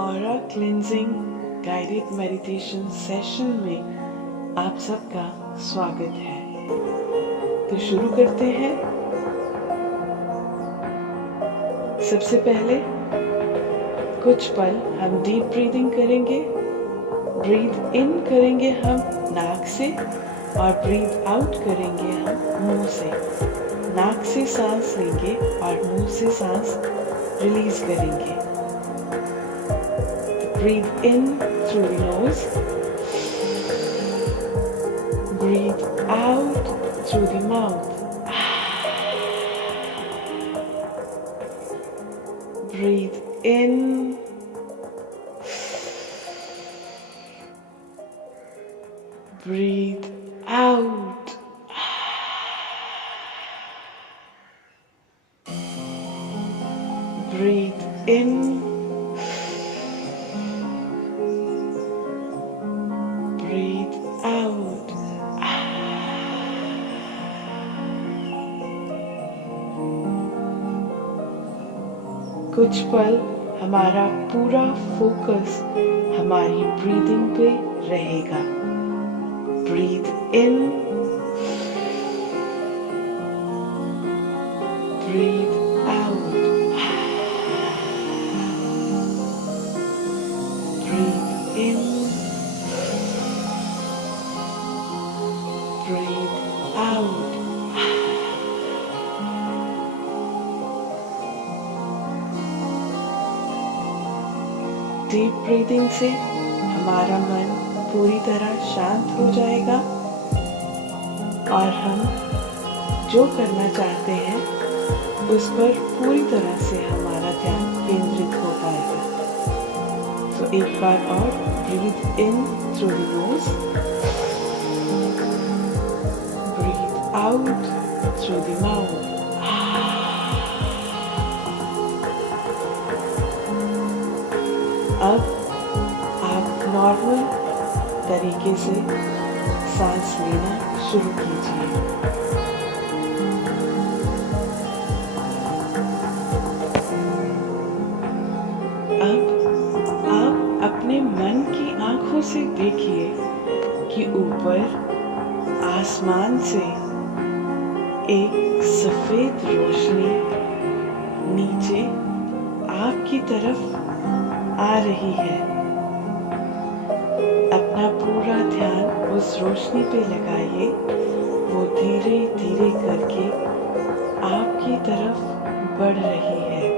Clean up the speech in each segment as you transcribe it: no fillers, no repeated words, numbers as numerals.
Aura cleansing guided meditation session में आप सबका स्वागत है। तो शुरू करते हैं। सबसे पहले कुछ पल हम डीप ब्रीदिंग करेंगे। ब्रीथ इन करेंगे हम नाक से और ब्रीथ आउट करेंगे हम मुंह से। नाक से सांस लेंगे और मुंह से सांस रिलीज करेंगे। Breathe in through the nose. Breathe out through the mouth. Breathe in. Breathe out. Breathe in. Breathe out. कुछ पल हमारा पूरा फोकस हमारी ब्रीदिंग पे रहेगा। ब्रीथ इन, ब्रीथ आउट, ब्रीथ इन, breathe out. डीप ब्रीदिंग से हमारा मन पूरी तरह शांत हो जाएगा और हम जो करना चाहते हैं उस पर पूरी तरह से हमारा ध्यान केंद्रित हो पाएगा। तो एक बार और breathe in through the nose, out through the mouth. अब आप नॉर्मल तरीके से सांस लेना शुरू कीजिए। अब आप अपने मन की आंखों से देखिए कि ऊपर आसमान से एक सफेद रोशनी नीचे आपकी तरफ आ रही है। अपना पूरा ध्यान उस रोशनी पे लगाइए। वो धीरे धीरे करके आपकी तरफ बढ़ रही है।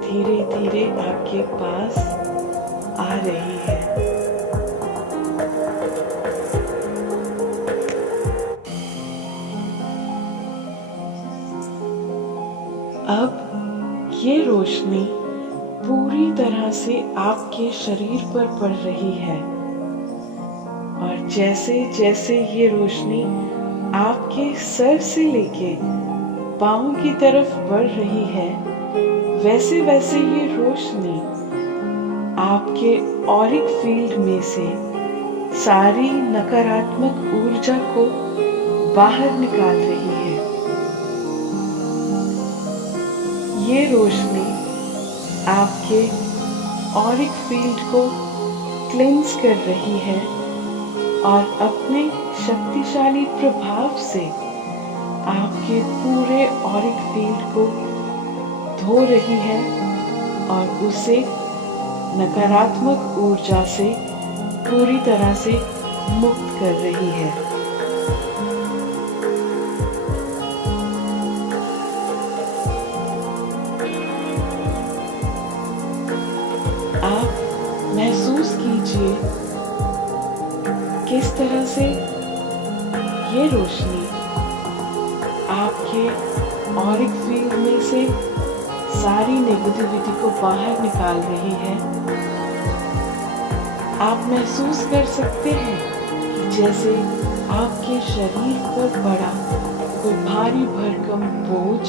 धीरे धीरे आपके पास आ रही है। अब ये रोशनी पूरी तरह से आपके शरीर पर पड़ रही है और जैसे जैसे ये रोशनी आपके सर से लेके पाँव की तरफ बढ़ रही है, वैसे वैसे ये रोशनी आपके ऑरिक फील्ड में से सारी नकारात्मक ऊर्जा को बाहर निकाल रही है। ये रोशनी आपके ऑरिक फील्ड को क्लेंस कर रही है और अपने शक्तिशाली प्रभाव से आपके पूरे ऑरिक फील्ड को धो रही है और उसे नकारात्मक ऊर्जा से पूरी तरह से मुक्त कर रही है। आप महसूस कीजिए किस तरह से ये रोशनी आपके ऑरिक फील्ड में से सारी नेगेटिविटी को बाहर निकाल रही है। आप महसूस कर सकते हैं कि जैसे आपके शरीर पर पड़ा कोई भारी भरकम बोझ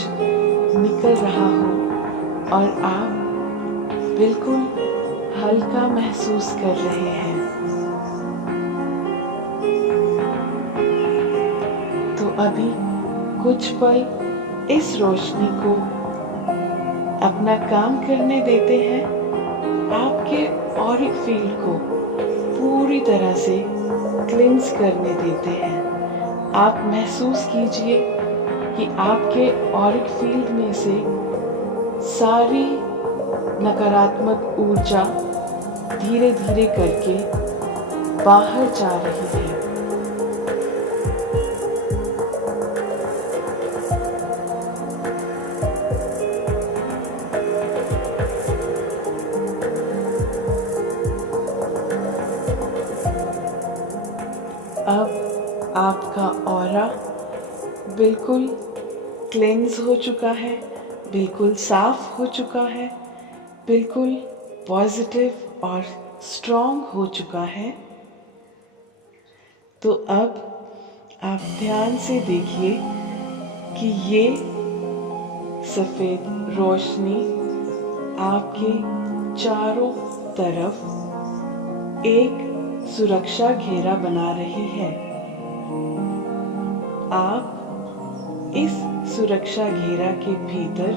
निकल रहा हो और आप बिल्कुल हल्का महसूस कर रहे हैं। तो अभी कुछ पल इस रोशनी को अपना काम करने देते हैं, आपके ऑरिक फील्ड को पूरी तरह से क्लिंस करने देते हैं। आप महसूस कीजिए कि आपके ऑरिक फील्ड में से सारी नकारात्मक ऊर्जा धीरे धीरे करके बाहर जा रही है। अब आपका ऑरा बिल्कुल क्लेंस हो चुका है, बिल्कुल साफ हो चुका है, बिल्कुल पॉजिटिव और स्ट्रॉन्ग हो चुका है। तो अब आप ध्यान से देखिए कि ये सफ़ेद रोशनी आपके चारों तरफ एक सुरक्षा घेरा बना रही है। आप इस सुरक्षा घेरा के भीतर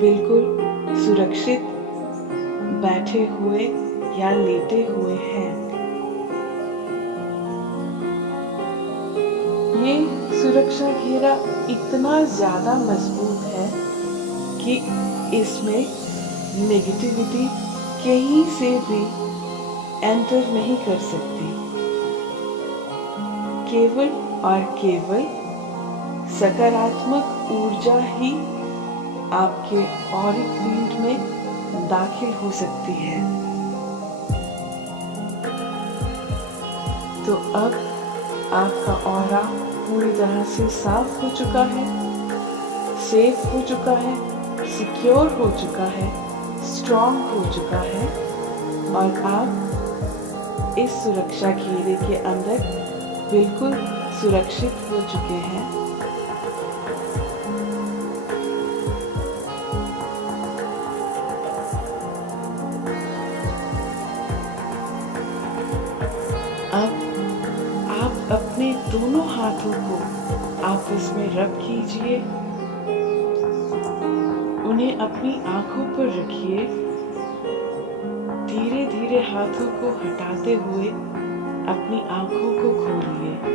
बिल्कुल सुरक्षित बैठे हुए या लेटे हुए हैं। ये सुरक्षा घेरा इतना ज़्यादा मजबूत है कि इसमें नेगेटिविटी कहीं से भी एंटर नहीं कर सकती। केवल और केवल सकारात्मक ऊर्जा ही आपके ऑरिक फील्ड में दाखिल हो सकती है। तो अब आपका ऑरा पूरी तरह से साफ हो चुका है, सेफ हो चुका है, सिक्योर हो चुका है, स्ट्रॉन्ग हो चुका है और आप इस सुरक्षा घेरे के अंदर बिल्कुल सुरक्षित हो चुके हैं। अब आप अपने दोनों हाथों को आपस में रब कीजिए, उन्हें अपनी आंखों पर रखिए। धीरे धीरे हाथों को हटाते हुए अपनी आंखों को खोलिए।